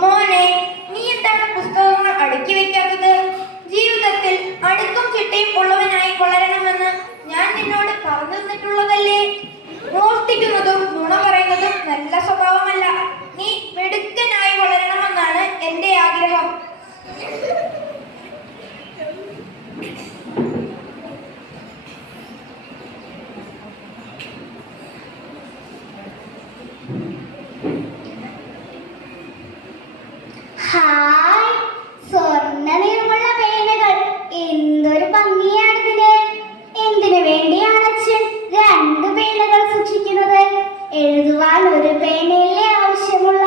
മോനെ, നീ എന്താണ് പുസ്തകങ്ങൾ അടുക്കി വെക്കാത്തത്? ജീവിതത്തിൽ അടുക്കും ചിട്ടയും ഉള്ളവനായി വളരണമെന്ന് ഞാൻ നിന്നോട് പറഞ്ഞു തന്നിട്ടുള്ളതല്ലേ. മോഷ്ടിക്കുന്നതും നുണ പറയുന്നതും നല്ല സ്വഭാവമല്ല. നീ മിടുക്കനായി വളരണമെന്നാണ് എന്റെ ആഗ്രഹം. ഹായ്, സ്വർണ്ണ നിറമുള്ള പേനകൾ, എന്തൊരു ഭംഗിയാണിതിന്. എന്തിനു വേണ്ടിയാണ് അച്ഛൻ 2 പേനകൾ സൂക്ഷിക്കുന്നത്? എഴുതുവാൻ ഒരു പേനയല്ലേ ആവശ്യമുള്ള?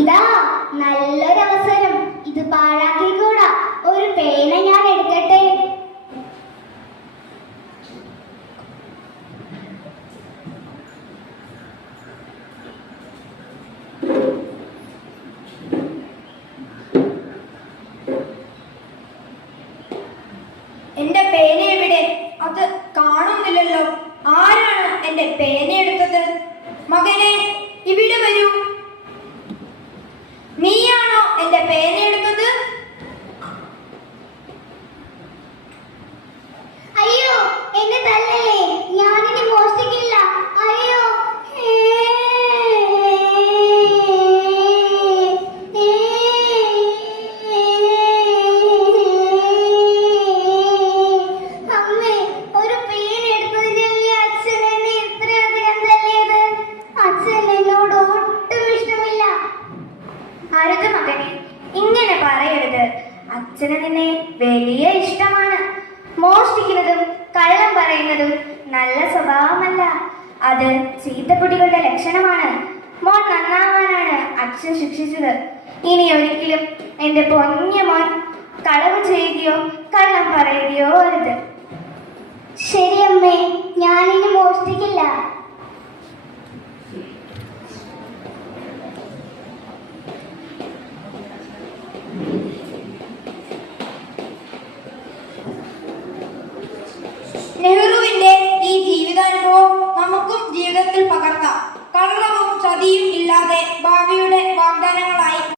ഇതാ നല്ലൊരവസരം, ഇത് പാഴാക്കിക്കൂടാ. ഒരു പേന ഞാൻ എടുക്കട്ടെ. എന്റെ പേന എവിടെ? അത് കാണുന്നില്ലല്ലോ. ആരാണ് എന്റെ പേന എടുത്തത്? മകനെ, ഇവിടെ വരൂ. നീയാണോ എന്റെ പേന എടുത്തത്? അയ്യോ, എന്നെ തല്ലല്ലേ, ഞാനിനി മോഷ്ടിക്കില്ല. അയ്യോ. അമ്മേ, ഒരു പേന എടുത്തതിനല്ലേ അച്ഛൻ എന്നെ ഇത്രയധികം തല്ലിയത്? അച്ഛൻ എന്നോട് ഒട്ടും ഇഷ്ടമില്ല. അരുത് മകനെ, ഇങ്ങനെ പറയരുത്. അച്ഛന് നിന്നെ വലിയ ഇഷ്ടമാണ്. മോഷ്ടിക്കുന്നതും കള്ളം പറയുന്നതും നല്ല സ്വഭാവമല്ല. അത് ചീത്ത കുട്ടികളുടെ ലക്ഷണമാണ്. മോൻ നന്നാവാനാണ് അച്ഛൻ ശിക്ഷിച്ചത്. ഇനി ഒരിക്കലും എന്റെ പൊന്നു മോൻ കളവ് ചെയ്യുകയോ കള്ളം പറയുകയോ അരുത്. ശരി അമ്മേ, ഞാനിനി മോഷ്ടിക്കില്ല. നെഹ്റുവിന്റെ ഈ ജീവിതാനുഭവം നമുക്കും ജീവിതത്തിൽ പകർത്താം. കള്ളവും ചതിയും ഇല്ലാതെ ഭാവിയുടെ വാഗ്ദാനങ്ങളായി